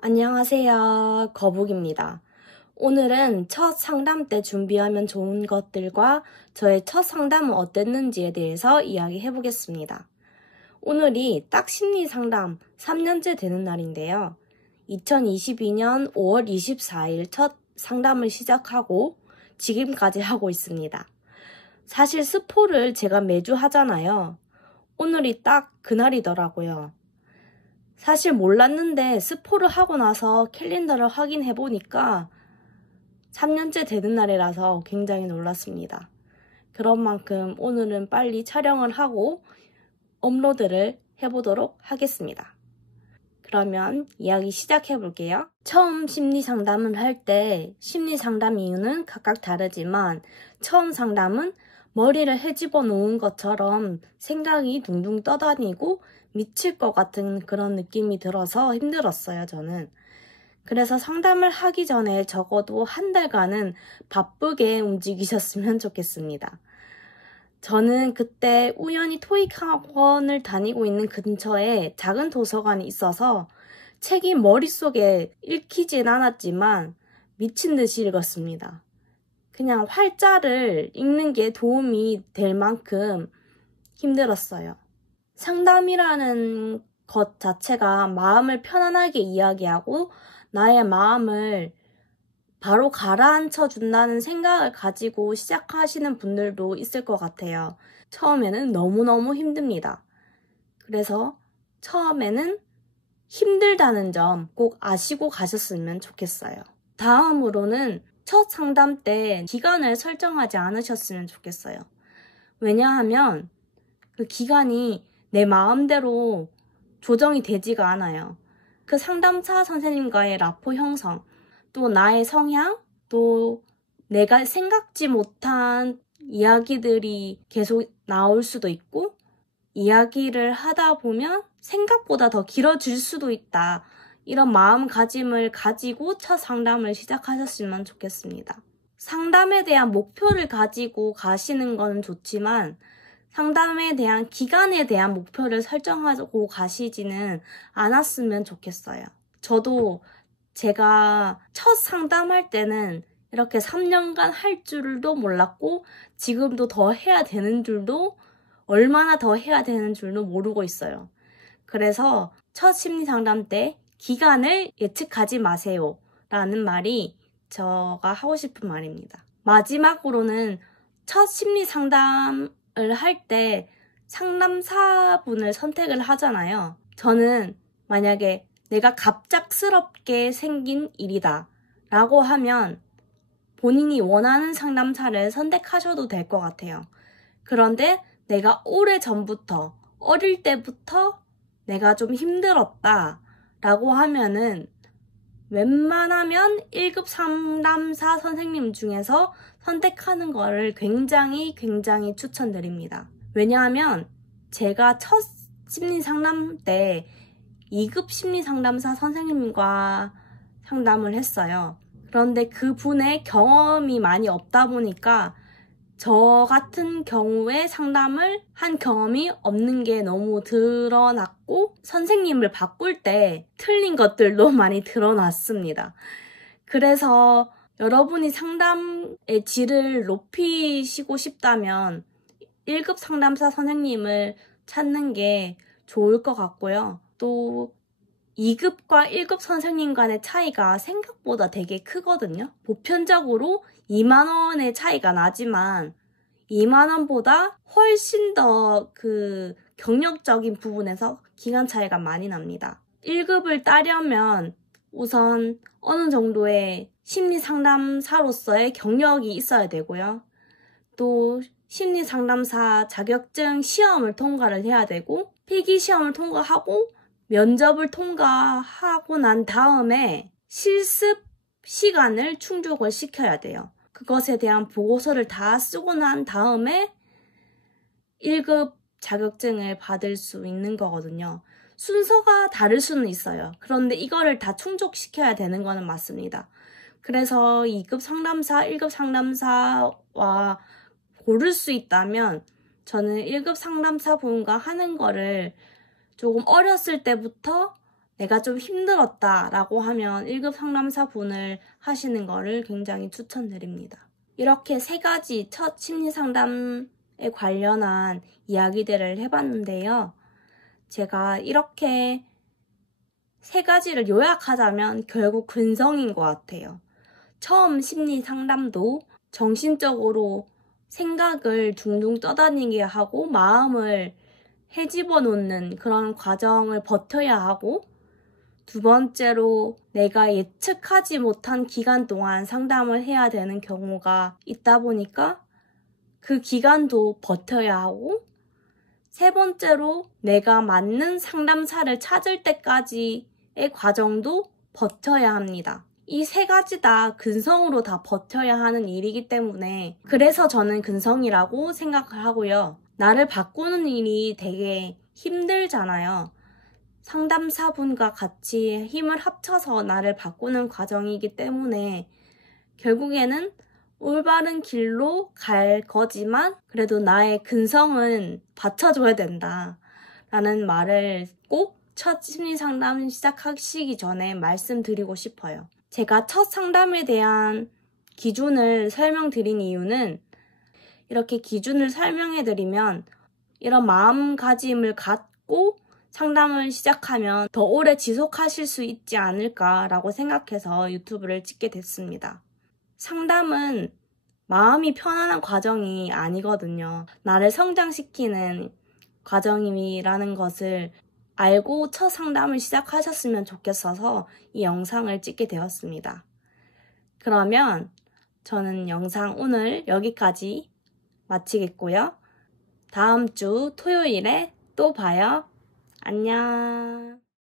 안녕하세요. 거북입니다. 오늘은 첫 상담 때 준비하면 좋은 것들과 저의 첫 상담은 어땠는지에 대해서 이야기해 보겠습니다. 오늘이 딱 심리 상담 3년째 되는 날인데요. 2022년 5월 24일 첫 상담을 시작하고 지금까지 하고 있습니다. 사실 스포를 제가 매주 하잖아요. 오늘이 딱 그날이더라고요. 사실 몰랐는데 스포를 하고 나서 캘린더를 확인해 보니까 3년째 되는 날이라서 굉장히 놀랐습니다. 그런 만큼 오늘은 빨리 촬영을 하고 업로드를 해보도록 하겠습니다. 그러면 이야기 시작해 볼게요. 처음 심리 상담을 할 때 심리 상담 이유는 각각 다르지만 처음 상담은 머리를 헤집어 놓은 것처럼 생각이 둥둥 떠다니고 미칠 것 같은 그런 느낌이 들어서 힘들었어요, 저는. 그래서 상담을 하기 전에 적어도 한 달간은 바쁘게 움직이셨으면 좋겠습니다. 저는 그때 우연히 토익 학원을 다니고 있는 근처에 작은 도서관이 있어서 책이 머릿속에 읽히진 않았지만 미친 듯이 읽었습니다. 그냥 활자를 읽는 게 도움이 될 만큼 힘들었어요. 상담이라는 것 자체가 마음을 편안하게 이야기하고 나의 마음을 바로 가라앉혀 준다는 생각을 가지고 시작하시는 분들도 있을 것 같아요. 처음에는 너무너무 힘듭니다. 그래서 처음에는 힘들다는 점 꼭 아시고 가셨으면 좋겠어요. 다음으로는 첫 상담 때 기간을 설정하지 않으셨으면 좋겠어요. 왜냐하면 그 기간이 내 마음대로 조정이 되지가 않아요. 그 상담사 선생님과의 라포 형성, 또 나의 성향, 또 내가 생각지 못한 이야기들이 계속 나올 수도 있고, 이야기를 하다 보면 생각보다 더 길어질 수도 있다. 이런 마음가짐을 가지고 첫 상담을 시작하셨으면 좋겠습니다. 상담에 대한 목표를 가지고 가시는 건 좋지만 상담에 대한 기간에 대한 목표를 설정하고 가시지는 않았으면 좋겠어요. 저도 제가 첫 상담할 때는 이렇게 3년간 할 줄도 몰랐고 지금도 더 해야 되는 줄도 얼마나 더 해야 되는 줄도 모르고 있어요. 그래서 첫 심리 상담 때 기간을 예측하지 마세요 라는 말이 제가 하고 싶은 말입니다. 마지막으로는 첫 심리 상담을 할 때 상담사분을 선택을 하잖아요. 저는 만약에 내가 갑작스럽게 생긴 일이다 라고 하면 본인이 원하는 상담사를 선택하셔도 될 것 같아요. 그런데 내가 오래전부터 어릴 때부터 내가 좀 힘들었다 라고 하면은 웬만하면 1급 상담사 선생님 중에서 선택하는 거를 굉장히 추천드립니다. 왜냐하면 제가 첫 심리 상담 때 2급 심리 상담사 선생님과 상담을 했어요. 그런데 그분의 경험이 많이 없다 보니까 저 같은 경우에 상담을 한 경험이 없는 게 너무 드러났고 선생님을 바꿀 때 틀린 것들도 많이 드러났습니다. 그래서 여러분이 상담의 질을 높이시고 싶다면 1급 상담사 선생님을 찾는 게 좋을 것 같고요. 또 2급과 1급 선생님 간의 차이가 생각보다 되게 크거든요. 보편적으로 2만 원의 차이가 나지만 2만 원보다 훨씬 더 그 경력적인 부분에서 기간 차이가 많이 납니다. 1급을 따려면 우선 어느 정도의 심리 상담사로서의 경력이 있어야 되고요. 또 심리 상담사 자격증 시험을 통과를 해야 되고 필기 시험을 통과하고 면접을 통과하고 난 다음에 실습 시간을 충족을 시켜야 돼요. 그것에 대한 보고서를 다 쓰고 난 다음에 1급 자격증을 받을 수 있는 거거든요. 순서가 다를 수는 있어요. 그런데 이거를 다 충족시켜야 되는 거는 맞습니다. 그래서 2급 상담사, 1급 상담사와 고를 수 있다면 저는 1급 상담사 분과 하는 거를 조금 어렸을 때부터 내가 좀 힘들었다 라고 하면 1급 상담사 분을 하시는 거를 굉장히 추천드립니다. 이렇게 3가지 첫 심리상담에 관련한 이야기들을 해봤는데요. 제가 이렇게 3가지를 요약하자면 결국 근성인 것 같아요. 처음 심리상담도 정신적으로 생각을 둥둥 떠다니게 하고 마음을 헤집어 놓는 그런 과정을 버텨야 하고, 2번째로 내가 예측하지 못한 기간 동안 상담을 해야 되는 경우가 있다 보니까 그 기간도 버텨야 하고, 3번째로 내가 맞는 상담사를 찾을 때까지의 과정도 버텨야 합니다. 이 3가지 다 근성으로 다 버텨야 하는 일이기 때문에 그래서 저는 근성이라고 생각을 하고요. 나를 바꾸는 일이 되게 힘들잖아요. 상담사분과 같이 힘을 합쳐서 나를 바꾸는 과정이기 때문에 결국에는 올바른 길로 갈 거지만 그래도 나의 근성은 받쳐줘야 된다 라는 말을 꼭 첫 심리상담 시작하시기 전에 말씀드리고 싶어요. 제가 첫 상담에 대한 기준을 설명드린 이유는 이렇게 기준을 설명해드리면 이런 마음가짐을 갖고 상담을 시작하면 더 오래 지속하실 수 있지 않을까라고 생각해서 유튜브를 찍게 됐습니다. 상담은 마음이 편안한 과정이 아니거든요. 나를 성장시키는 과정이라는 것을 알고 첫 상담을 시작하셨으면 좋겠어서 이 영상을 찍게 되었습니다. 그러면 저는 영상 오늘 여기까지 마치겠고요. 다음 주 토요일에 또 봐요. 안녕.